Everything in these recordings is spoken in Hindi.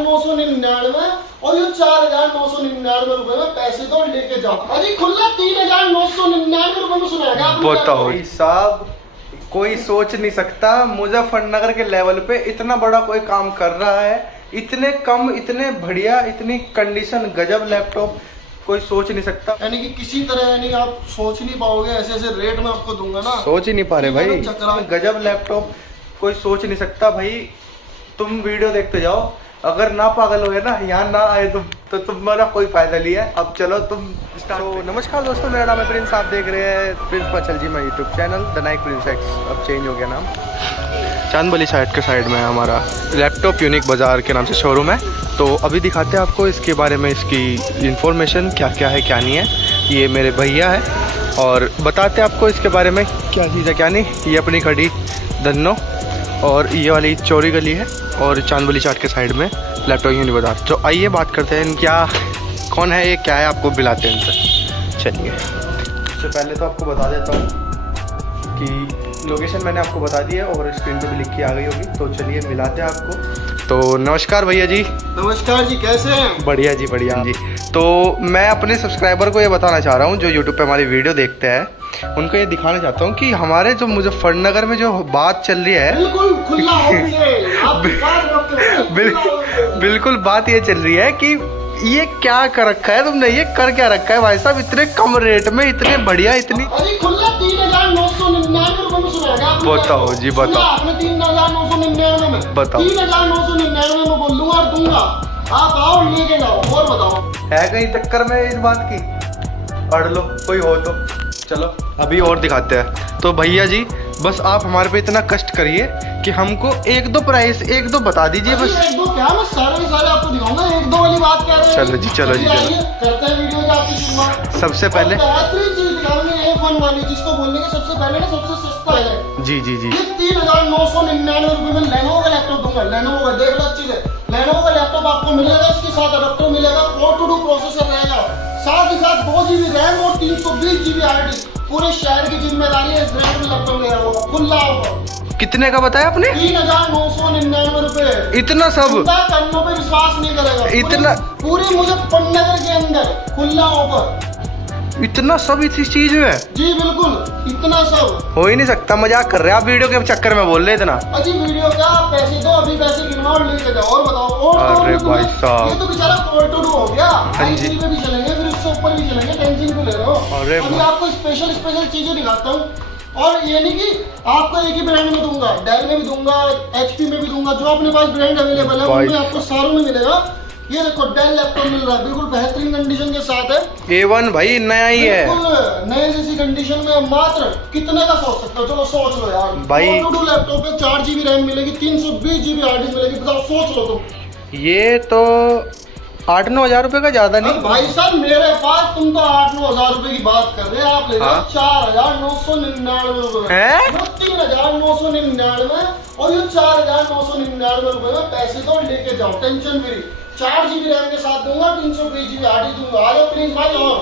3,999 और ये 4,999 रुपए में पैसे तो लेके जाओ। अरे खुला 3,999 रुपए में सुनाएगा। बताओ भाई साहब, कोई सोच नहीं सकता मुजफ्फरनगर के लेवल पे इतना बड़ा कोई काम कर रहा है। इतने कम, इतने बढ़िया, इतनी कंडीशन गजब लैपटॉप कोई सोच नहीं सकता। यानी कि किसी तरह यानी आप सोच नहीं पाओगे, ऐसे ऐसे रेट में आपको दूंगा ना, सोच ही नहीं पा रहे भाई। गजब लैपटॉप कोई सोच नहीं सकता भाई। तुम वीडियो देखते जाओ, अगर ना पागल हो ना, यहाँ ना आए तो तुम्हारा कोई फायदा नहीं है। अब चलो तुम स्टार्ट। तो नमस्कार दोस्तों, मेरा नाम है प्रिंस, आप देख रहे हैं प्रिंस पचल जी मैं YouTube channel the Naik Prince x. अब चेंज हो गया नाम। चांदबली साइड के साइड में हमारा लैपटॉप यूनिक बाज़ार के नाम से शोरूम है। तो अभी दिखाते हैं आपको इसके बारे में, इसकी इन्फॉर्मेशन क्या क्या है क्या नहीं है। ये मेरे भैया है और बताते हैं आपको इसके बारे में क्या चीज़ है क्या नहीं। ये अपनी खड़ी धन्नो और ये वाली चौरी गली है और चांदबली चाट के साइड में लैपटॉप यूनिक बाज़ार। तो आइए बात करते हैं क्या, कौन है ये, क्या है, आपको बुलाते हैं इनसे। चलिए, सबसे पहले तो आपको बता देता हूँ कि लोकेशन मैंने आपको बता दी है और स्क्रीन पे भी लिख के आ गई होगी। तो चलिए मिलाते हैं आपको। तो नमस्कार भैया जी। नमस्कार जी, कैसे हैं? बढ़िया जी, बढ़िया जी। तो मैं अपने सब्सक्राइबर को ये बताना चाह रहा हूँ जो यूट्यूब पे हमारी वीडियो देखते हैं, उनको ये दिखाना चाहता हूँ कि हमारे जो मुजफ्फरनगर में जो बात चल रही है, बिल्कुल खुला हो बिल्कुल बात ये चल रही है कि ये क्या कर रखा है तुमने, ये कर क्या रखा है भाई साहब, इतने कम रेट में, इतने बढ़िया, इतनी। अरे खुला 3,999 रुपए में सुनाएगा। बताओ जी, बताओ। आपने 3,999 में, बताओ। 3,999 में बोल दूंगा और दूंगा, आप आओ लेके जाओ। और बताओ, है कहीं टक्कर में इस बात की? पढ़ लो कोई हो तो। चलो अभी और दिखाते हैं। तो भैया जी बस आप हमारे पे इतना कष्ट करिए कि हमको एक दो प्राइस, एक दो बता दीजिए बस। एक दो क्या, मैं सारे आपको दिखाऊंगा। एक दो वाली बात कह रहे हैं। चलो जी, चलो जी, चलो। करते हैं वीडियो की आपकी शुरुआत। सबसे पहले बेहतरीन चीज दिखाऊंगे, A1 वाली, जिसको बोलने के सबसे पहले ना सबसे सस्ता है। जी जी जी। ये 3,999 रुपए में लेनोवो का लैपटॉप दूंगा। लेनोवो का देख लो अच्छी से, लेनोवो का लैपटॉप आपको मिलेगा, इसके साथ अडेप्टर मिलेगा, 422 प्रोसेसर रहेगा, साथ ही साथ 2 GB रैम और 320 GB हार्ड डिस्क। पूरे शहर की जिम्मेदारी है, इस ब्रांड में लैपटॉप ले रहा होगा, खुला होगा। कितने का बताया आपने? 3,999 रुपए। इतना सब? कानों पे विश्वास नहीं करेगा। इतना पूरी मुजफ्फरनगर के अंदर खुला ऑफर। इतना सब इस चीज में? जी बिल्कुल, इतना सब हो ही नहीं सकता। मजाक कर रहे हैं आप, वीडियो के चक्कर में बोल रहे इतना। अजी वीडियो का पैसे दो, अभी पैसे गिनवाओ और लेके जाओ। और बताओ। और अरे भाई साहब, ये तो बेचारा 422 हो गया। हाँ जी, पे भी चलेंगे, फिर उससे ऊपर भी चलेंगे, टेंशन क्यों ले रहे हो? अरे अभी आपको स्पेशल चीजें दिखाता हूँ। और ये नहीं कि आपको एक ही ब्रांड में दूंगा, डेल में भी दूंगा, HP में भी दूंगा, जो अपने पास ब्रांड अवेलेबल है उनमें आपको सारों में मिलेगा। ये देखो डेल लैपटॉप मिल रहा है, बिल्कुल बेहतरीन कंडीशन के साथ है। A1 भाई नया ही है, नए जैसी कंडीशन में। मात्र कितने का सोच सकते हो? चलो सोच लो यार भाई। 422 लैपटॉप है, 4 GB रैम मिलेगी, 320 GB हार्ड डिस्क मिलेगी। बताओ, सोच लो तुम। ये तो 8-9 हजार रुपए का ज्यादा नहीं भाई साहब, मेरे पास तुम तो 8-9 हजार रुपए की बात कर रहे हैं, आप ले लो 4,999 रुपए में, 3,999 और ये 4,999 रुपए में पैसे तो लेके जाओ, टेंशन फ्री। 4 GB रैम के साथ दूंगा, 320 GB हार्ड डिस्क दूंगा। आ जाओ प्लीज भाई, और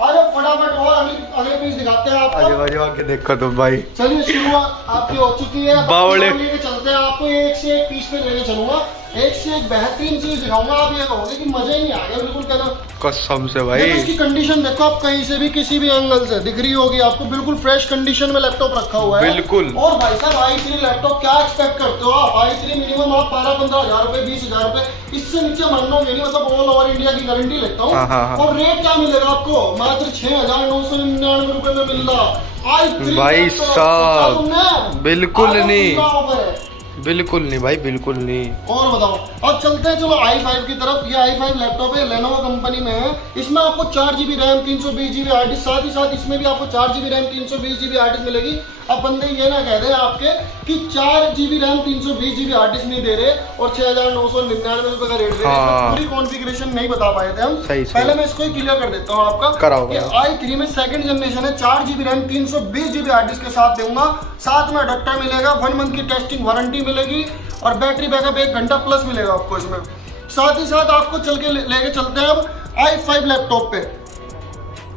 आ जाओ फटाफट। और अगले पीस दिखाते हैं आपको। आगे देखो तुम भाई। चलिए शुरुआत आपकी हो चुकी है, बावड़े लेके चलते हैं। आपको एक से एक पीस पे लेके चलूंगा, एक से एक बेहतरीन चीज दिखाऊंगा। आप ये कहोगे कि मजा ही नहीं आ गया, बिल्कुल कहना कसम से भाई। देखो इसकी कंडीशन देखो, आप कहीं से भी किसी भी एंगल से दिख रही होगी आपको, बिल्कुल फ्रेश कंडीशन में लैपटॉप रखा हुआ है, बिल्कुल। और भाई साहब i3 लैपटॉप क्या एक्सपेक्ट करते हो आप? i3 मिनिमम आप 12-15 हजार रुपए, 20 हजार रुपए, इससे नीचे मानोगे नहीं। मतलब ऑल ओवर इंडिया की गारंटी लेता हूँ। और रेट क्या मिलेगा आपको? मात्र 6,999 रुपए में मिल रहा i3 भाई साहब। बिल्कुल नहीं, बिल्कुल नहीं भाई, बिल्कुल नहीं। और बताओ, अब चलते हैं चलो i5 की तरफ। ये i5 लैपटॉप है, लेनोवो कंपनी में है। इसमें आपको 4 GB RAM, 320 GB hard disk, साथ ही साथ इसमें भी आपको 4 GB RAM, 320 GB hard disk मिलेगी। अब बंदे ये ना कह दे आपके कि 4 GB RAM, 320 GB hard disk नहीं दे रहे और 6,999 रुपए का रेट दे रहे। पूरी कॉन्फ़िगरेशन नहीं बता पाए थे हम। पहले मैं इसको ही क्लियर कर देता हूँ आपका। i3 में 2nd जनरेशन है, 4 GB RAM, 320 GB hard disk के साथ दूंगा, साथ में अडेप्टर मिलेगा, 1 मंथ की टेस्टिंग वारंटी मिलेगी और बैटरी बैकअप 1 घंटा प्लस मिलेगा आपको इसमें। साथ ही साथ आपको चल के लेके चलते हैं अब i5 लैपटॉप पे।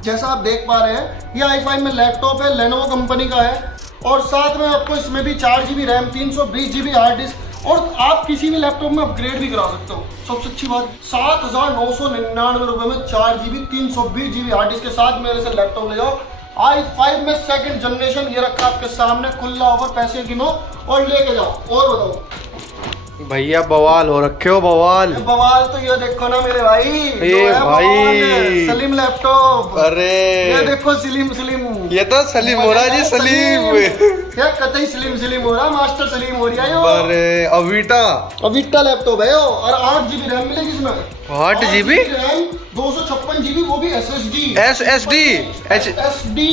जैसा आप देख पा रहे हैं, ये i5 में लैपटॉप है, लेनोवो कंपनी का है, और साथ में आपको इसमें भी 4 GB RAM, 320 GB hard disk और आप किसी भी लैपटॉप में अपग्रेड भी करा सकते हो। सबसे अच्छी बात 7,999 रुपए में 4 GB 320 GB हार्ड डिस्क के साथ मेरे से लैपटॉप ले जाओ। i5 में 2nd जनरेशन ये रखा आपके सामने, खुला ऑफर, पैसे गिनो और लेके जाओ। और बताओ भैया बवाल हो रखे हो, बवाल। बवाल तो ये देखो ना मेरे भाई, ए भाई सलीम लैपटॉप। अरे ये देखो सलीम, ये तो सलीम हो रहा है जी, सलीम। क्या कतई सलीम हो रहा, मास्टर सलीम हो रहा है। अरे अविटा लैपटॉप है और 8 GB रैम मिलेगी इसमें। 8 GB रैम, 256 GB, वो भी SSD।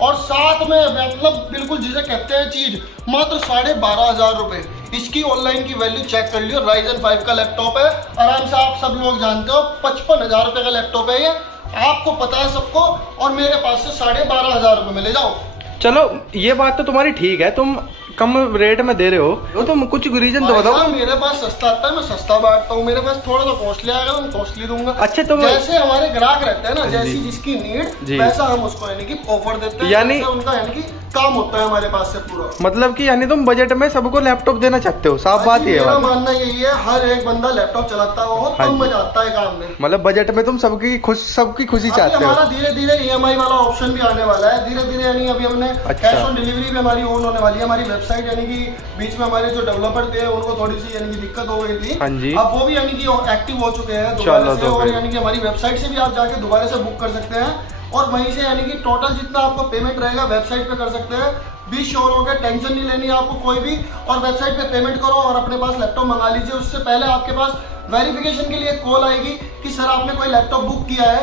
और साथ में मतलब बिल्कुल जिसे कहते हैं चीज, मात्र 12,500 रुपए। इसकी ऑनलाइन की वैल्यू चेक कर लियो। Ryzen 5 का लैपटॉप है, आराम से आप सब लोग जानते हो 55,000 रुपए का लैपटॉप है ये, आपको पता है सबको। और मेरे पास से 12,500 रुपए में ले जाओ। चलो ये बात तो तुम्हारी ठीक है, तुम कम रेट में दे रहे हो, वो तुम कुछ रीजन तो बताओ। मेरे पास सस्ता आता है, मैं सस्ता बांटता हूँ। मेरे पास थोड़ा सा कॉस्टली आएगा, मैं कॉस्टली दूंगा। अच्छा तो जैसे हमारे ग्राहक रहते हैं ना, जैसी जिसकी नीड वैसा हम उसको यानी कि ऑफर देते हैं, यानी उनका यानी कि काम होता है हमारे पास से पूरा। मतलब कि यानी तुम बजट में सबको लैपटॉप देना चाहते हो, साफ बात ये है। मेरा मानना यही है, हर एक बंदा लैपटॉप चलाता हो तब मजा आता है काम में। मतलब बजट में तुम सबकी खुशी चाहते हो। हमारा धीरे धीरे EMI वाला ऑप्शन भी आने वाला है, धीरे धीरे यानी अभी हमने कैश ऑन डिलीवरी भी हमारी ऑन होने वाली है। हमारी वेबसाइट यानी कि बीच में हमारे जो डेवलपर थे उनको थोड़ी सी यानी कि दिक्कत हो गई थी, हाँ जी। अब वो भी यानी कि एक्टिव हो चुके हैं दोबारा से। और यानी कि हमारी वेबसाइट से भी आप जाके दोबारा से बुक कर सकते हैं और वहीं से यानी कि टोटल जितना आपको पेमेंट रहेगा वेबसाइट पे कर सकते हैं। 20 श्योर हो गए, टेंशन नहीं लेनी है आपको कोई भी। और वेबसाइट पे पेमेंट करो और अपने पास लैपटॉप मंगा लीजिए। उससे पहले आपके पास वेरिफिकेशन के लिए कॉल आएगी कि सर आपने कोई लैपटॉप बुक किया है,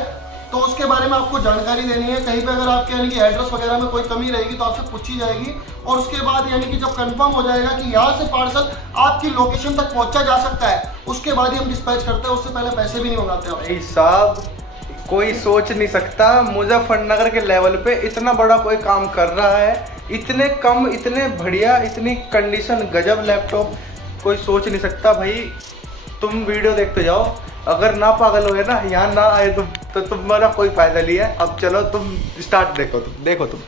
तो उसके बारे में आपको जानकारी देनी है। कहीं पे अगर आपके यानी कि एड्रेस वगैरह में कोई कमी रहेगी तो आपसे पूछी जाएगी। और उसके बाद यानी कि जब कंफर्म हो जाएगा कि यहाँ से पार्सल आपकी लोकेशन तक पहुंचा जा सकता है, उसके बाद ही हम डिस्पैच करते हैं। उससे पहले पैसे भी नहीं मंगाते हैं। भाई साहब कोई सोच नहीं सकता मुजफ्फरनगर के लेवल पे इतना बड़ा कोई काम कर रहा है, इतने कम, इतने बढ़िया, इतनी कंडीशन गजब लैपटॉप, कोई सोच नहीं सकता। भाई तुम वीडियो देखते जाओ, अगर ना पागल हो ना, यहाँ ना आए तो तुम्हारा कोई फायदा नहीं है। अब चलो तुम स्टार्ट देखो तुम।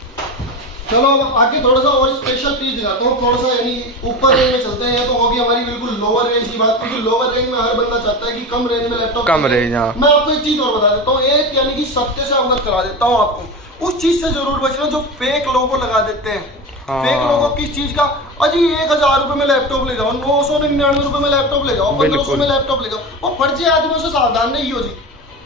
चलो अब आगे थोड़ा सा और स्पेशल चीज दिखाता हूँ। थोड़ा सा यानी ऊपर रेंज में चलते हैं, तो होगी हमारी बिल्कुल लोअर रेंज की बात, क्योंकि लोअर रेंज में हर बंदा चाहता है कि कम रेंज में लैपटॉप, कम रेंज। हाँ, मैं आपको एक चीज और बता देता हूँ, एक यानी कि सत्य से अवगत करा देता हूँ आपको। उस चीज से जरूर बचना जो फेक लोगो लगा देते हैं। फेक लोगो किस चीज का? अजी 1,000 रुपए में लैपटॉप ले जाओ, 999 रुपए में लैपटॉप ले जाओ, 1,500 में लैपटॉप ले जाओ। वो फर्जी आदमियों से सावधान नहीं हो जी।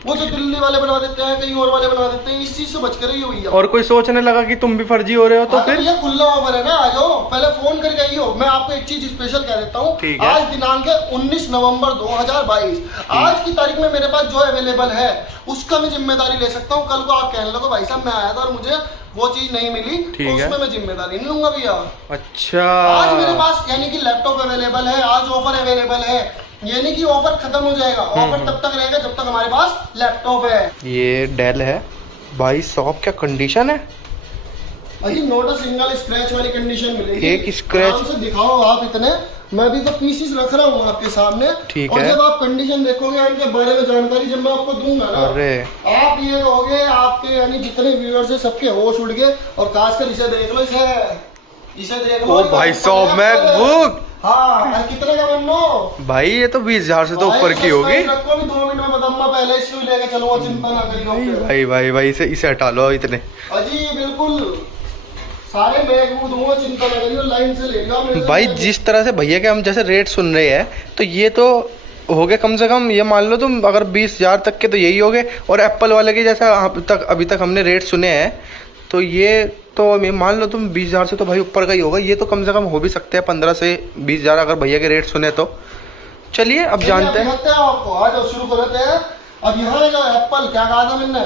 वो जो दिल्ली वाले बना देते हैं, कहीं और वाले बना देते हैं, इस चीज से बच कर रही हो भैया। और कोई सोचने लगा कि तुम भी फर्जी हो रहे हो तो फिर ये खुला ऑफर है ना, आ जाओ, पहले फोन करके आई हो। मैं आपको एक चीज स्पेशल कह देता हूँ, आज दिनांक है 19 नवंबर 2022। आज की तारीख में मेरे पास जो अवेलेबल है उसका मैं जिम्मेदारी ले सकता हूँ। कल को आप कहने लगो भाई साहब मैं आया था और मुझे वो चीज नहीं मिली, तो उसमें मैं जिम्मेदारी नहीं लूंगा भैया। अच्छा, आज मेरे पास यानी कि लैपटॉप अवेलेबल है, आज ऑफर अवेलेबल है, यानी कि ऑफर खत्म हो जाएगा। ऑफर तब तक रहेगा जब तक हमारे पास लैपटॉप है। ये डेल है भाई साहब, क्या कंडीशन है। अजी नोट अ सिंगल स्क्रैच वाली कंडीशन मिलेगी। एक स्क्रैच से दिखाओ आप इतने, मैं भी तो पीसीस रख रहा हूँ आपके सामने। ठीक और है। जब आप कंडीशन देखोगे इनके बारे में जानकारी जब मैं आपको दूंगा ना, अरे आप ये कहोगे, आपके यानी जितने व्यूअर्स है सबके होश उड़ गए। और खासकर इसे देख लो, इसे देख लो। ओ भाई साहब, मैकबुक। हाँ, कितने का बनो भाई? ये तो 20,000 से तो ऊपर की होगी। रखो भी 2 मिनट में बताऊंगा, पहले इसको लेके चलो, चिंता ना करिए। भाई इसे हटा लो इतने। अजी बिल्कुल सारे मैकबुक दूंगा, चिंता ना करिए, लाइन से लेगा। भाई जिस तरह से भैया के हम जैसे रेट सुन रहे हैं, तो ये तो हो गए कम से कम, ये मान लो तुम अगर 20,000 तक के तो यही हो गए। और एप्पल वाले के जैसा अभी तक हमने रेट सुने हैं, तो ये तो मान लो तुम 20,000 से तो भाई ऊपर का ही होगा। ये तो कम से कम हो भी सकते हैं 15 से 20,000 अगर भैया के रेट सुने तो। चलिए अब जानते हैं आपको, आज शुरू करते हैं। अब यहाँ जो एप्पल, क्या कहा था मैंने?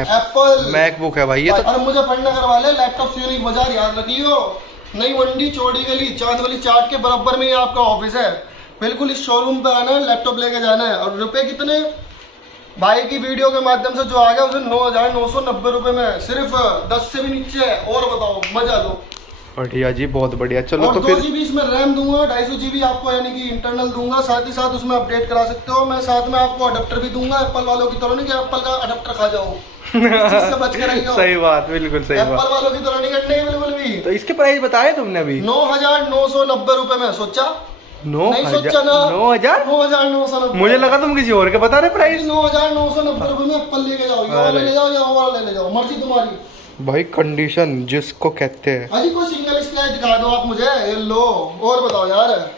एप्पल मैकबुक है भाई ये तो। और मुजफ्फरनगर वाले लैपटॉप यूनिक बाजार याद रखियो, नई मंडी, चौड़ी गली, चांद वाली चाट के बराबर में ही आपका ऑफिस है। बिल्कुल इस शोरूम पे आना है, लैपटॉप लेके जाना है। और रुपए कितने? भाई की वीडियो के माध्यम से जो आ गया उसे 9,990 रुपए में, सिर्फ 10 से भी नीचे है। और बताओ, मजा लो। बढ़िया जी, बहुत बढ़िया। चलो और तो 2 GB इसमें रैम दूंगा, 250 GB आपको यानी कि इंटरनल दूंगा। साथ ही साथ उसमें अपडेट करा सकते हो। मैं साथ में आपको अडेप्टर भी दूंगा, एप्पल वालों की तरह नहीं कि एप्पल का अडेप्टर खा जाओ। इससे बच के रहिए। सही बात, बिल्कुल सही बात। एप्पल वालों की तरह नहीं करने बिल्कुल भी। तो इसके प्राइस बताए तुमने अभी? 9,990 रुपए में। सोचा नहीं सोचा ना 9,000 9,990। मुझे लगा तुम किसी और के बता रहे प्राइस। 9,990 रुपए में एप्पल लेके जाओ, ये वाला ले जाओ या वो वाला ले जाओ, मर्जी तुम्हारी। भाई कंडीशन जिसको कहते हैं। अजी कोई सिंगल स्क्रैच दिखा दो आप मुझे, ये लो और बताओ यार।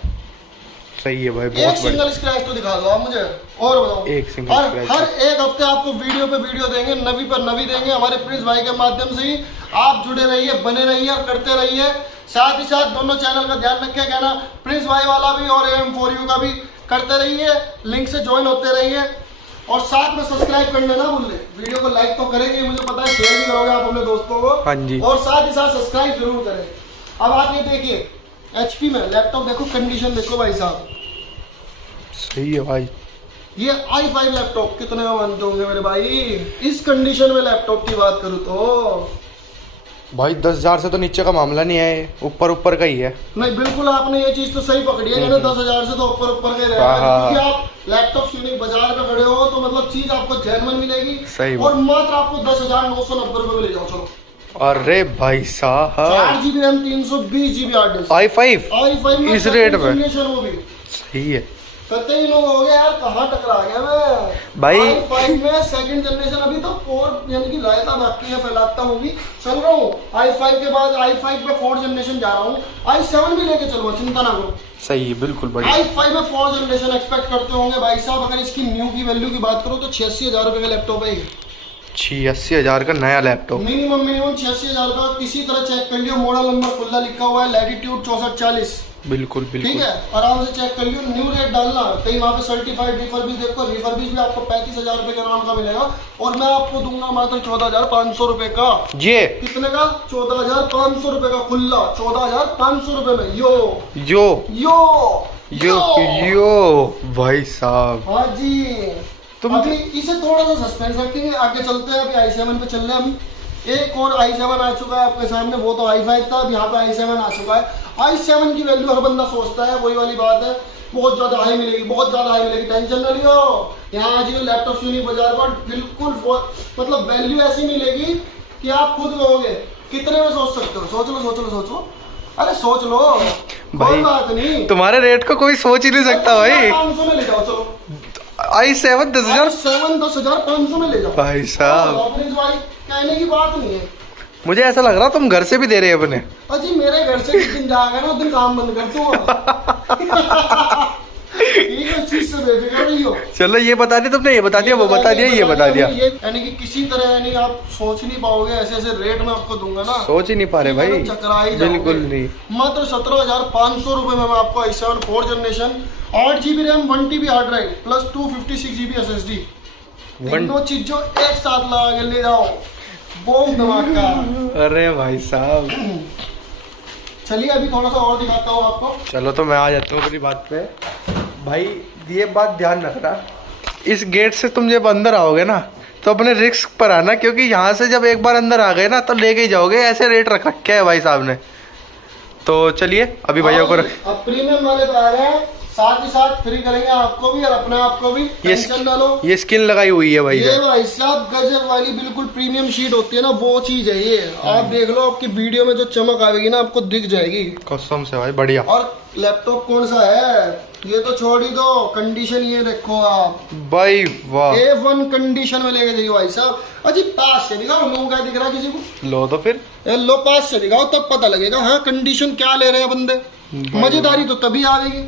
सही है भाई, एक बहुत सिंगल स्क्रैच तो दिखा दो आप मुझे और बताओ। एक सिंगल हर स्क्रैच। हर एक हफ्ते आपको वीडियो पे वीडियो देंगे, नवी पर नवी देंगे हमारे प्रिंस भाई के माध्यम से ही। आप जुड़े रहिए, बने रहिए और करते रहिए। साथ ही साथ दोनों चैनल का ध्यान रखिए, कहना प्रिंस भाई वाला भी और AM4U का भी करते रहिए, लिंक से ज्वाइन होते रहिए और साथ में सब्सक्राइब करने ना भूलें। वीडियो को लाइक तो करेंगे मुझे पता है, शेयर भी करोगे आप अपने दोस्तों को। हाँ जी। और साथ ही साथ सब्सक्राइब जरूर करें। अब आप ये देखिए HP में लैपटॉप देखो, कंडीशन देखो भाई साहब, सही है भाई। ये i5 लैपटॉप कितने में मानते होंगे मेरे भाई? इस कंडीशन में लैपटॉप की बात करूँ तो भाई 10,000 से तो नीचे का मामला नहीं है, ऊपर ऊपर का ही है। नहीं, बिल्कुल आपने ये चीज तो सही पकड़ी है, कहना 10,000 से तो ऊपर ऊपर के रहेगा, हाँ। क्योंकि आप लैपटॉप यूनिक बाजार पे खड़े हो तो मतलब चीज आपको जेन्युइन मिलेगी। सही और मात्र आपको 10,990 रुपए में ले जाओ। चलो अरे भाई साहब 4GB RAM 320GB hard disk i5 i5 में इस रेट में जनरेशन वो भी सही है कहते ही लोग हो गया यार, कहाँ टकरा गया मैं भाई। i5 में सेकंड जनरेशन, अभी तो 4 यानी कि रायता बाकी है, फैलाता हूँ भी चल रहा हूँ। i5 के बाद i5 पे 4 जनरेशन जा रहा हूँ, i7 भी लेके चलूंगा, चिंता ना करो। सही है, बिल्कुल बढ़िया। i5 में 4 जनरेशन एक्सपेक्ट करते होंगे भाई साहब। अगर इसकी न्यू की वैल्यू की बात करो तो 86,000 रुपए का लैपटॉप है। 86,000 का नया लैपटॉप। मिनिमम 86,000 का। किसी तरह चेक कर लियो, मॉडल नंबर खुला लिखा हुआ है, लैटिट्यूड 6440। बिल्कुल ठीक बिल्कुल है, आराम से चेक कर लियो, न्यू रेट डालना कहीं वहाँ पे सर्टिफाइड रिफर्बिश देखो, रिफर्बिश भी आपको 35,000 रुपए के नाम का मिलेगा और मैं आपको दूंगा मात्र 14,500 रुपए का। ये कितने का? 14,500 रुपए का खुला, 14,500 रुपए में। यो यो यो यो यो भाई साहब हाँ जी। तुम अभी इसे थोड़ा सा सस्पेंस रखेंगे, आगे चलते हैं। अभी i7 पे चल रहे हैं हम। एक और i7 आ चुका है आपके सामने, वो तो i5 था, अब यहाँ पे i7 आ चुका है। i7 की वैल्यू हर बंदा सोचता है, वही वाली बात है, बहुत ज्यादा हाई मिलेगी, बहुत ज्यादा हाई मिलेगी। टेंशन न लियो, यहाँ आज लैपटॉप यूनिक बाजार पर बिल्कुल मतलब वैल्यू ऐसी मिलेगी कि आप खुद कहोगे कितने में सोच सकते हो। सोच लो सोच लो सोच लो, अरे सोच लो भाई, कोई बात नहीं। तुम्हारे रेट को कोई सोच ही नहीं सकता भाई। 500 में ले जाओ, चलो i7 10,000 10,500 में ले जाओ भाई साहब। अपनी भाई कहने की बात नहीं है। मुझे ऐसा लग रहा तुम घर से भी दे रहे हैं अपने। अजी मेरे घर से जिस दिन जाएगा ना उस दिन काम बंद कर दूंगा। ठीक है, चीज से बेफिक्र रही हो। चलो ये बता दिया तुमने, ये बता दिया, वो बता दिया, ये बता दिया। यानी कि किसी तरह यानी आप सोच नहीं पाओगे, ऐसे ऐसे रेट में आपको दूंगा ना, सोच ही नहीं पा रहे भाई, चकरा ही जाओगे। बिल्कुल नहीं। मात्र 17,500 रुपए में मैं आपको i7 4 generation 8GB RAM 1TB hard drive plus 256GB SSD तीनों चीजों एक साथ लगा के ले जाओ, बम धमाका। अरे भाई साहब चलिए अभी थोड़ा सा और दिखाता हूँ आपको। चलो तो मैं आ जाता हूँ अपनी बात पे। भाई ये बात ध्यान रखना, इस गेट से तुम जब अंदर आओगे ना तो अपने रिस्क पर आना, क्योंकि यहाँ से जब एक बार अंदर आ गए ना तो लेके ही जाओगे, ऐसे रेट रख रखे है भाई साहब ने। तो चलिए अभी भैया को रख। अब प्रीमियम वाले तो आ रहे हैं, साथ ही साथ फ्री करेंगे आपको भी और अपने आप को भी, टेंशन ना लो। ये स्किन लगाई हुई है भाई, ये भाई साहब गजब वाली बिल्कुल प्रीमियम शीट होती है ना, वो चीज है ये। आप देख लो, आपकी वीडियो में जो चमक आएगी ना आपको दिख जाएगी कसम से भाई बढ़िया। और लैपटॉप कौन सा है ये तो छोड़ ही दो, कंडीशन ये देखो आप भाई वाह, A1 कंडीशन में लेके जाइए भाई साहब। अजी पास से दिखाओ, मुंह क्या दिख रहा है किसी को? लो तो फिर लो पास से दिखाओ तब पता लगेगा हाँ कंडीशन क्या ले रहे हैं बंदे। मजेदारी तो तभी आएगी।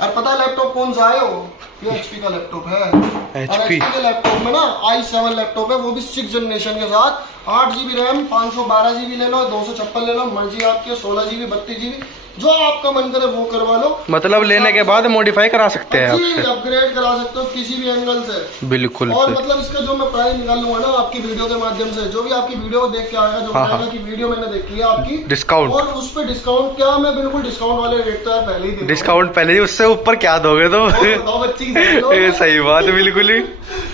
और पता है लैपटॉप कौन सा है वो? ये HP का लैपटॉप है। HP के लैपटॉप में ना i7 लैपटॉप है, वो भी 6 जनरेशन के साथ 8GB रैम 512GB ले लो, 256 ले लो, मर्जी आपकी, 16GB 32GB जो आपका मन करे वो करवा लो। मतलब लेने के बाद मॉडिफाई करा सकते हैं आपसे, अपग्रेड करा सकते हो किसी भी एंगल से। बिल्कुल। और मतलब इसका जो मैं प्राइस निकालूंगा ना आपकी वीडियो के माध्यम से, जो भी आपकी वीडियो देख के आएगा, जो बताएगा कि वीडियो मैंने देखी है आपकी, डिस्काउंट और उस पे डिस्काउंट क्या, मैं बिल्कुल डिस्काउंट वाले रेट तो यार पहले ही दे डिस्काउंट पहले ही, उससे ऊपर क्या दोगे तुम? बताओ बच्ची की देख लो। ये सही बात है बिल्कुल ही।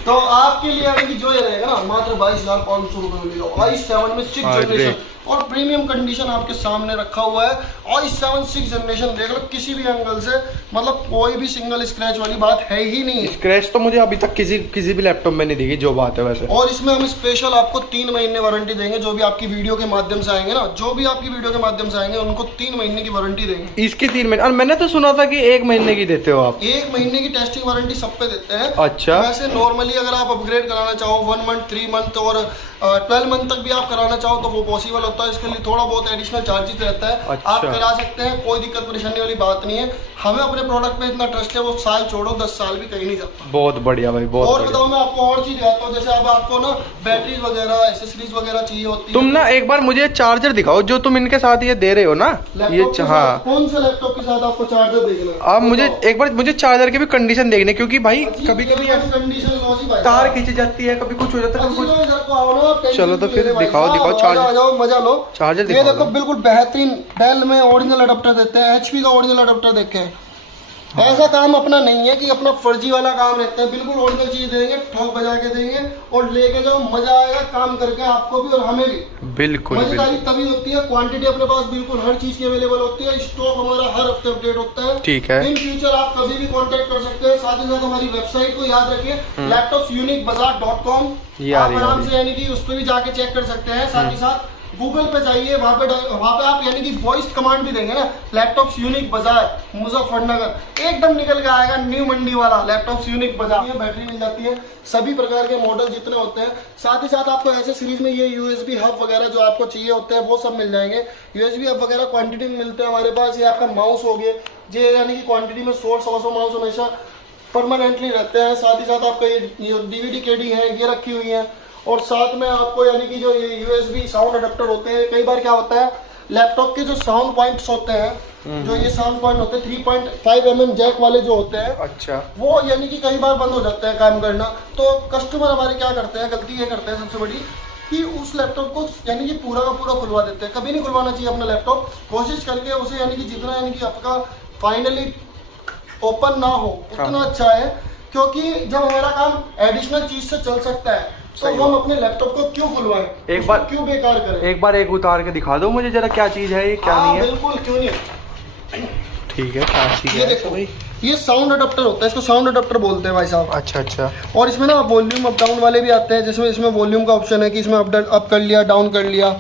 तो आपके लिए अभी जो ये रहेगा ना मात्र 22,500 रुपए में ले लो i7 में 6 जनरेशन और प्रीमियम कंडीशन आपके सामने रखा हुआ है। और इस 7-6 जनरेशन देख लो किसी भी एंगल से, मतलब कोई भी सिंगल स्क्रैच वाली बात है ही नहीं। स्क्रैच तो मुझे अभी तक किसी भी लैपटॉप में नहीं दिखी, जो बात है वैसे। और इसमें हम स्पेशल आपको 3 महीने वारंटी देंगे। जो भी आपकी वीडियो के माध्यम से आएंगे ना, जो भी आपकी वीडियो के माध्यम से आएंगे उनको 3 महीने की वारंटी देंगे। इसकी 3 महीने, और मैंने तो सुना था कि 1 महीने की देते हो आप। 1 महीने की टेस्टिंग वारंटी सब पे देते हैं। अच्छा। वैसे नॉर्मली अगर आप अपग्रेड कराना चाहो 1 मंथ, 3 मंथ और 12 मंथ तक भी आप कराना चाहो तो वो पॉसिबल होता है। इसके लिए थोड़ा बहुत एडिशनल चार्जेस रहता है। अच्छा। आप करा सकते हैं, कोई दिक्कत परेशानी वाली बात नहीं है। हमें अपने प्रोडक्ट पे इतना ट्रस्ट है, वो साल छोड़ो 10 साल भी कहीं नहीं जाता। बहुत बढ़िया भाई, बहुत और बढ़िया। बताओ मैं आपको और चीज दिखाता हूँ। जैसे अब आपको ना बैटरीज वगैरह, एसेसरीज वगैरह चाहिए होती है। तुम ना एक बार मुझे चार्जर दिखाओ जो तुम इनके साथ ये दे रहे हो ना, ये लैपटॉप के हाँ। साथ, कौन सा लैपटॉप के साथ आपको चार्जर देखना है? आप मुझे एक बार मुझे चार्जर की भी कंडीशन देखनी है, क्योंकि भाई कभी कभी कंडीशन लॉस ही भाई तार साहब। खींच जाती है, कभी कुछ हो जाता है, कभी कुछ। इधर को आओ ना, आप टेंशन चलो तो नहीं फिर ले भाई दिखाओ, साहब। दिखाओ चार्जर। आ जाओ, मजा लो। चार्जर ये दिखाओ देखो ना। बिल्कुल बेहतरीन डेल में ओरिजिनल अडेप्टर देते हैं। एचपी का ओरिजिनल अडेप्टर देखें। ऐसा काम अपना नहीं है कि अपना फर्जी वाला काम रहता है। बिल्कुल ओरिजिनल चीज देंगे, ठोक बजा के देंगे और लेके जाओ, मजा आएगा काम करके आपको भी और हमें भी। बिल्कुल मजेदारी बिल्कुल। तभी होती है, क्वांटिटी अपने पास बिल्कुल हर चीज की अवेलेबल होती है। स्टॉक हमारा हर हफ्ते अपडेट होता है। ठीक है। इन फ्यूचर आप कभी भी कांटेक्ट कर सकते हैं। साथ ही साथ हमारी वेबसाइट को याद रखिए, laptopsuniquebazaar.com। यार, आप आराम से यानी कि उस पर भी जाके चेक कर सकते हैं। साथ ही साथ गूगल पे जाइए, वहाँ पे आप यानी कि वॉइस कमांड भी देंगे ना, लैपटॉप्स यूनिक बाजार मुजफ्फरनगर, एकदम निकल के आएगा न्यू मंडी वाला लैपटॉप्स यूनिक बाजार। बैटरी मिल जाती है, सभी प्रकार के मॉडल जितने होते हैं। साथ ही साथ आपको ऐसे सीरीज में ये यूएसबी हब वगैरह जो आपको चाहिए होते हैं वो सब मिल जाएंगे। यूएसबी हब वगैरह क्वांटिटी में मिलते हैं हमारे पास। ये आपका माउस हो गया, ये यानी कि क्वांटिटी में 100-150 माउस हमेशा परमानेंटली रहते हैं। साथ ही साथ आपका ये डीवीडी केडी है, ये रखी हुई है। और साथ में आपको यानी कि जो ये यूएसबी साउंड अडेप्टर होते हैं, कई बार क्या होता है लैपटॉप के जो साउंड पॉइंट्स होते हैं, जो ये साउंड पॉइंट होते हैं 3.5 mm जैक वाले जो होते हैं, अच्छा। वो यानी कि कई बार बंद हो जाता है काम करना। तो कस्टमर हमारे क्या करते हैं, गलती ये करते हैं सबसे बड़ी कि उस लैपटॉप को यानी कि पूरा का पूरा खुलवा देते हैं। कभी नहीं खुलवाना चाहिए अपना लैपटॉप। कोशिश करके उसे यानी कि जितना यानी कि आपका फाइनली ओपन ना हो उतना अच्छा है, क्योंकि जब हमारा काम एडिशनल चीज से चल सकता है तो हम अपने लैपटॉप को क्यों खुलवाएं, एक बार क्यों बेकार करें। एक बार एक उतार के दिखा दो मुझे जरा, क्या चीज है ये, क्या नहीं है। बिल्कुल, क्यों नहीं। ठीक है, क्या चीज ये है देखो भाई। ये साउंड अडेप्टर होता है, इसको साउंड अडेप्टर बोलते हैं भाई साहब। अच्छा अच्छा। और इसमें ना वॉल्यूम अप डाउन वाले भी आते हैं, जिसमें इसमें वॉल्यूम का ऑप्शन है कि इसमें अप कर लिया, डाउन कर लिया।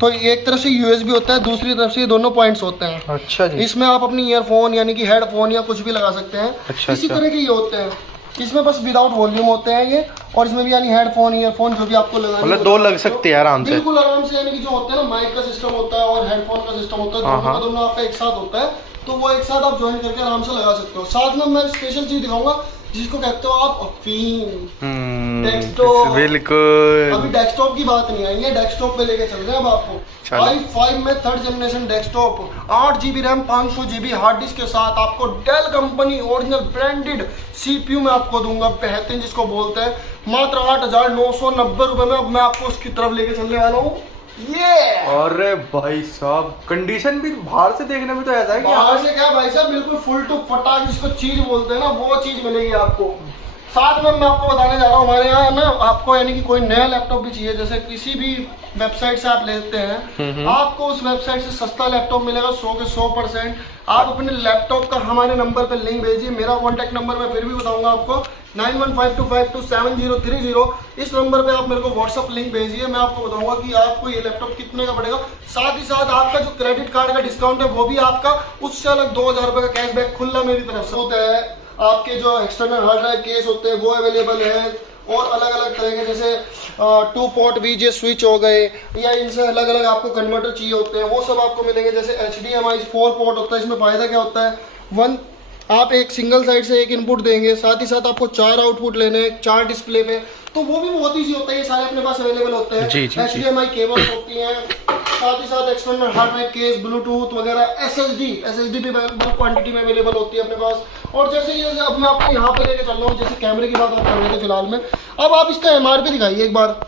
तो एक तरफ से यूएसबी होता है, दूसरी तरफ से ये दोनों पॉइंट्स होते हैं। अच्छा जी। इसमें आप अपनी ईयरफोन यानी कि हेडफोन या कुछ भी लगा सकते हैं। अच्छा, इसी अच्छा। तरह के ये होते हैं। इसमें बस विदाउट वॉल्यूम होते हैं ये, और इसमें भी यानी हेडफोन, ईयरफोन जो भी आपको लगाना मतलब 2 लग सकते हैं आराम से। बिल्कुल आराम से, यानी कि जो होता है ना माइक का सिस्टम होता है और हेडफोन का सिस्टम होता है, हाँ, दोनों हाँ। का दोनों आपका एक साथ होता है। तो वो एक साथ आप ज्वाइन करके आराम से लगा सकते हो। साथ में मैं स्पेशल चीज दिखाऊंगा जिसको कहते हो आप अफीम डेस्कटॉप। बिल्कुल। अभी डेस्कटॉप की बात नहीं आई है, डेस्कटॉप पे लेके चल रहे हैं अब आपको। चलो। i5 में 3rd generation desktop, 8GB RAM, 500GB hard disk के साथ आपको Dell company original branded CPU में आपको दूंगा, बेहतरीन जिसको बोलते हैं। मात्र 8,990 रुपए में अब मैं आपको उसकी तरफ लेके चलने वाला हूँ। ये अरे भाई साहब, कंडीशन भी बाहर से देखने में तो ऐसा है कि बाहर से क्या भाई साहब, बिल्कुल फुल टू फटाक जिसको चीज बोलते हैं ना, वो चीज मिलेगी आपको। साथ में मैं आपको बताने जा रहा हूँ, हमारे यहाँ ना आपको यानी कि कोई नया लैपटॉप भी चाहिए, जैसे किसी भी वेबसाइट से आप लेते हैं, आपको उस वेबसाइट से सस्ता लैपटॉप मिलेगा 100 के 100%। आप अपने लैपटॉप का हमारे नंबर पे लिंक भेजिए। मेरा कॉन्टैक्ट नंबर मैं फिर भी बताऊंगा आपको, 9152527030। इस नंबर पे आप मेरे को व्हाट्सअप लिंक भेजिए, मैं आपको बताऊंगा कि आपको ये लैपटॉप कितने का पड़ेगा। साथ ही साथ आपका जो क्रेडिट कार्ड का डिस्काउंट है वो भी आपका उससे अलग 2000 रुपए का कैशबैक खुला मेरी तरफ से होता है। आपके जो एक्सटर्नल हार्ड ड्राइव केस होते हैं वो अवेलेबल है, और अलग अलग तरह के जैसे 2 पोर्ट VGA स्विच हो गए, या इनसे अलग अलग आपको कन्वर्टर चाहिए होते हैं, वो सब आपको मिलेंगे। जैसे HDMI 4 पोर्ट होता है, इसमें फायदा क्या होता है, आप एक सिंगल साइड से एक इनपुट देंगे, साथ ही साथ आपको 4 आउटपुट लेने हैं 4 डिस्प्ले पे, तो वो भी बहुत ईजी होता है। ये सारे अपने पास अवेलेबल होते हैं। HDMI केबल्स होती हैं, साथ ही साथ external hard drive case, Bluetooth वगैरह, SSD भी बहुत क्वांटिटी में अवेलेबल होती है अपने पास। और जैसे ये अब मैं आपको यहाँ पे लेके चल रहा हूँ, जैसे कैमरे की बात आप कर रहे थे फिलहाल में, अब आप इसका MRP दिखाइए एक बार।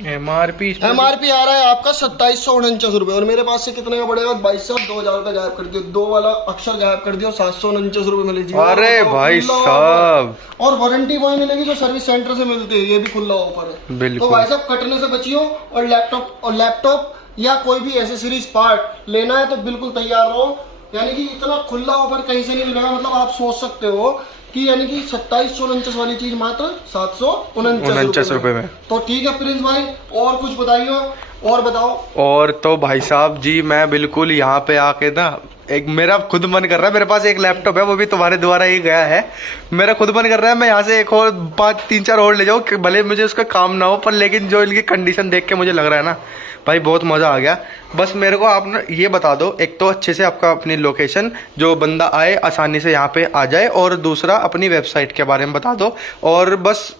MRP MRP आ रहा है आपका 2749 रुपए, और मेरे पास से कितने का पड़ेगा भाई साहब, 2000 रुपए गायब कर दियो, 2 वाला अक्षर गायब कर दियो, 749 रुपए में लीजिए। अरे भाई साहब, और वारंटी वही मिलेगी जो सर्विस सेंटर से मिलती है, ये भी खुला ऑफर है। बिल्कुल। तो भाई साहब कटने से बचियो, और लैपटॉप या कोई भी एसेसरीज पार्ट लेना है तो बिल्कुल तैयार रहो। यानी कि इतना खुला ऑफर कहीं से नहीं मिलेगा। मतलब आप सोच सकते हो कि यानी कि 2749 वाली चीज मात्र 749 रुपए में। तो ठीक है प्रिंस भाई, और कुछ बताइए, और बताओ। और तो भाई साहब जी, मैं बिल्कुल यहाँ पे आके ना, एक मेरा खुद मन कर रहा है, मेरे पास एक लैपटॉप है, वो भी तुम्हारे द्वारा ही गया है। मेरा खुद मन कर रहा है मैं यहाँ से एक और 5-3-4 और ले जाऊँ, भले मुझे उसका काम ना हो, पर लेकिन जो इनकी कंडीशन देख के मुझे लग रहा है ना भाई बहुत मज़ा आ गया। बस मेरे को आप ना ये बता दो, एक तो अच्छे से आपका अपनी लोकेशन, जो बंदा आए आसानी से यहाँ पे आ जाए, और दूसरा अपनी वेबसाइट के बारे में बता दो, और बस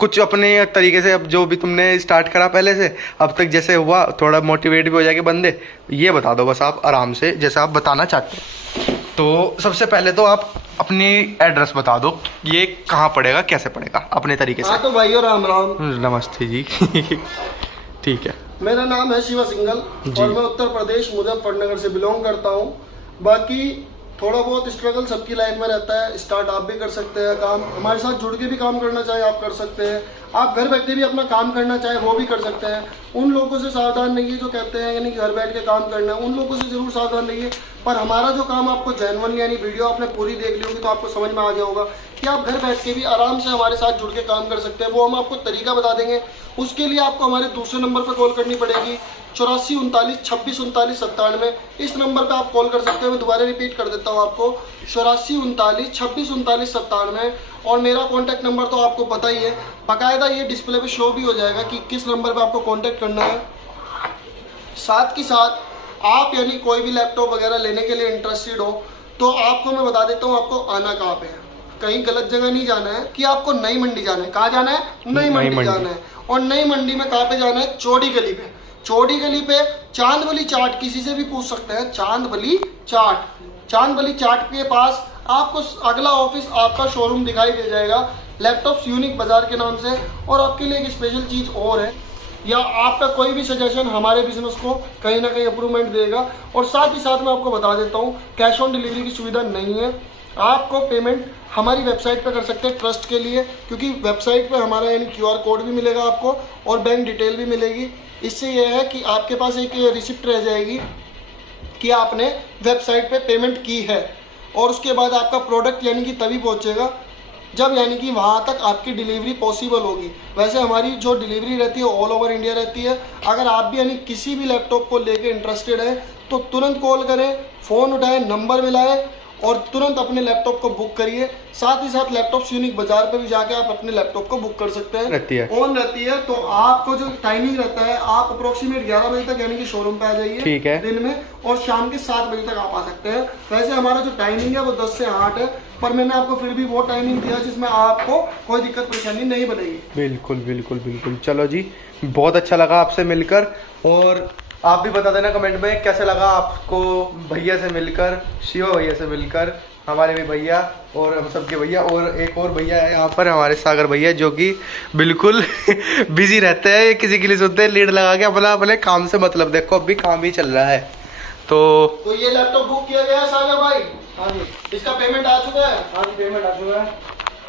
कुछ अपने तरीके से अब जो भी तुमने स्टार्ट करा पहले से अब तक जैसे हुआ, थोड़ा मोटिवेट भी हो जाएंगे बंदे, ये बता दो बस आप आराम से जैसे आप बताना चाहते हो। तो सबसे पहले तो आप अपनी एड्रेस बता दो, ये कहाँ पड़ेगा, कैसे पड़ेगा, अपने तरीके से। हाँ तो भाइयों राम राम। नमस्ते जी। ठीक है। मेरा नाम है शिवा सिंगल और मैं उत्तर प्रदेश मुजफ्फरनगर से बिलोंग करता हूँ। बाकी थोड़ा बहुत स्ट्रगल सबकी लाइफ में रहता है। स्टार्ट आप भी कर सकते हैं काम, हमारे साथ जुड़ के भी काम करना चाहे आप कर सकते हैं। आप घर बैठे भी अपना काम करना चाहे वो भी कर सकते हैं। उन लोगों से सावधान रहिए जो कहते हैं यानी कि घर बैठ के काम करना है, उन लोगों से जरूर सावधान रहिए। पर हमारा जो काम आपको जेन्युइनली, यानी वीडियो आपने पूरी देख ली होगी तो आपको समझ में आ गया होगा कि आप घर बैठ के भी आराम से हमारे साथ जुड़ के काम कर सकते हैं। वो हम आपको तरीका बता देंगे। उसके लिए आपको हमारे दूसरे नंबर पर कॉल करनी पड़ेगी, 84 39 26 39 97। इस नंबर पे आप कॉल कर सकते हैं। मैं दोबारा रिपीट कर देता हूँ आपको, 84 39 26 39 97। और मेरा कॉन्टैक्ट नंबर तो आपको पता ही है, बाकायदा ये डिस्प्ले पे शो भी हो जाएगा कि किस नंबर पे आपको कॉन्टैक्ट करना है। साथ के साथ आप यानी कोई भी लैपटॉप वगैरह लेने के लिए इंटरेस्टेड हो तो आपको मैं बता देता हूँ आपको आना कहाँ पे है। कहीं गलत जगह नहीं जाना है कि आपको नई मंडी जाना है। कहाँ जाना है? नई मंडी जाना है। और नई मंडी में कहाँ पे जाना है? चौड़ी गली पे। चौड़ी गली पे चांदवली चाट, किसी से भी पूछ सकते हैं, चांदवली चाट, चांदवली चाट के पास आपको अगला ऑफिस, आपका शोरूम दिखाई दे जाएगा लैपटॉप्स यूनिक बाजार के नाम से। और आपके लिए एक स्पेशल चीज़ और है, या आपका कोई भी सजेशन हमारे बिजनेस को कहीं ना कहीं अप्रूवमेंट देगा। और साथ ही साथ मैं आपको बता देता हूँ कैश ऑन डिलीवरी की सुविधा नहीं है। आपको पेमेंट हमारी वेबसाइट पे कर सकते हैं ट्रस्ट के लिए, क्योंकि वेबसाइट पे हमारा यानी QR कोड भी मिलेगा आपको और बैंक डिटेल भी मिलेगी। इससे यह है कि आपके पास एक रिसिप्ट रह जाएगी कि आपने वेबसाइट पे पेमेंट की है। और उसके बाद आपका प्रोडक्ट यानी कि तभी पहुंचेगा जब यानी कि वहां तक आपकी डिलीवरी पॉसिबल होगी। वैसे हमारी जो डिलीवरी रहती है ऑल ओवर इंडिया रहती है। अगर आप भी यानी किसी भी लैपटॉप को लेके इंटरेस्टेड है तो तुरंत कॉल करें, फ़ोन उठाएं, नंबर मिलाएं और तुरंत अपने लैपटॉप को बुक करिए। साथ ही साथ लैपटॉप्स यूनिक बाजार पे भी जाके आप अपने लैपटॉप को बुक कर सकते हैं। ऑन रहती है। तो आपको जो टाइमिंग रहता है, आप अप्रोक्सीमेट 11 बजे तक यानी कि शोरूम पे आ जाइए, ठीक है, दिन में, और शाम के 7 बजे तक आप आ सकते हैं। वैसे हमारा जो टाइमिंग है वो 10 से 8 है, पर मैंने आपको फिर भी वो टाइमिंग दिया जिसमें आपको कोई दिक्कत परेशानी नहीं बनेगी। बिल्कुल बिल्कुल बिल्कुल। चलो जी, बहुत अच्छा लगा आपसे मिलकर। और आप भी बता देना कमेंट में कैसे लगा आपको भैया से मिलकर, शिवा भैया से मिलकर, हमारे भी भैया और हम सबके भैया, और एक और भैया है यहाँ पर हमारे सागर भैया, जो कि बिल्कुल बिजी रहते हैं, ये किसी के लिए सुनते हैं, लीड लगा के अपना अपने काम से मतलब, देखो अभी काम ही चल रहा है। तो ये लैपटॉप बुक किया गया है सागर भाई? हाँ जी। इसका पेमेंट आ चुका है? हाँ जी, पेमेंट आ चुका है।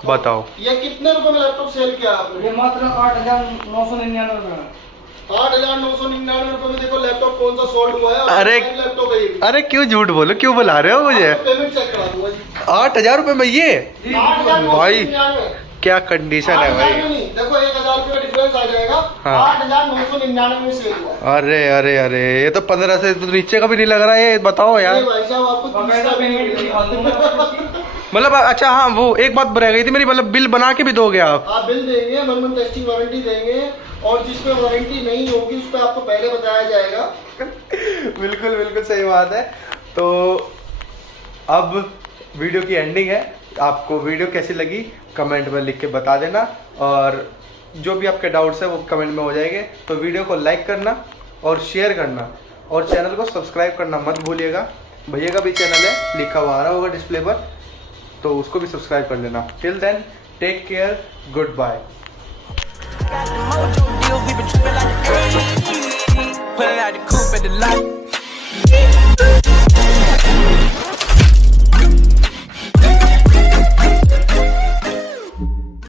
बताओ ये कितने रुपए में लैपटॉप सेल किया आपने? ये मात्र 8,999 में। 8,999 रुपए में देखो लैपटॉप कौन सा सोल्ड हुआ है। अरे लैपटॉप है ये। अरे क्यों झूठ बोलो, क्यों बुला रहे हो मुझे? पेमेंट चेक करा दूंगा जी। 8,000 रुपए में ये? 8,999 क्या कंडीशन है भाई? देखो 1,000 रुपए का डिफरेंस आ जाएगा। हाँ। 8,999 में सेल हुआ है। अरे अरे अरे, ये तो 15 से तो नीचे का भी नहीं लग रहा है, ये बताओ यार। भाई साहब आपको मतलब अच्छा, हाँ वो एक बात रह गई थी मेरी, मतलब बिल बना के भी दोगे आप? आप बिल देंगे, 1 मंथ टेस्टिंग वारंटी देंगे, और जिसमें वारंटी नहीं होगी उस पर आपको पहले बताया जाएगा। बिल्कुल बिल्कुल सही बात है। तो अब वीडियो की एंडिंग है। आपको वीडियो कैसी लगी कमेंट में लिख के बता देना, और जो भी आपके डाउट्स है वो कमेंट में हो जाएंगे। तो वीडियो को लाइक करना और शेयर करना, और चैनल को सब्सक्राइब करना मत भूलिएगा। भैया का भी चैनल है, लिखा हुआ आ रहा होगा डिस्प्ले पर, तो उसको भी सब्सक्राइब कर लेना। Till then, take care, good bye. Got the mojo deals, we been trippin' like the 80s. Pulling out the coupe at the lot.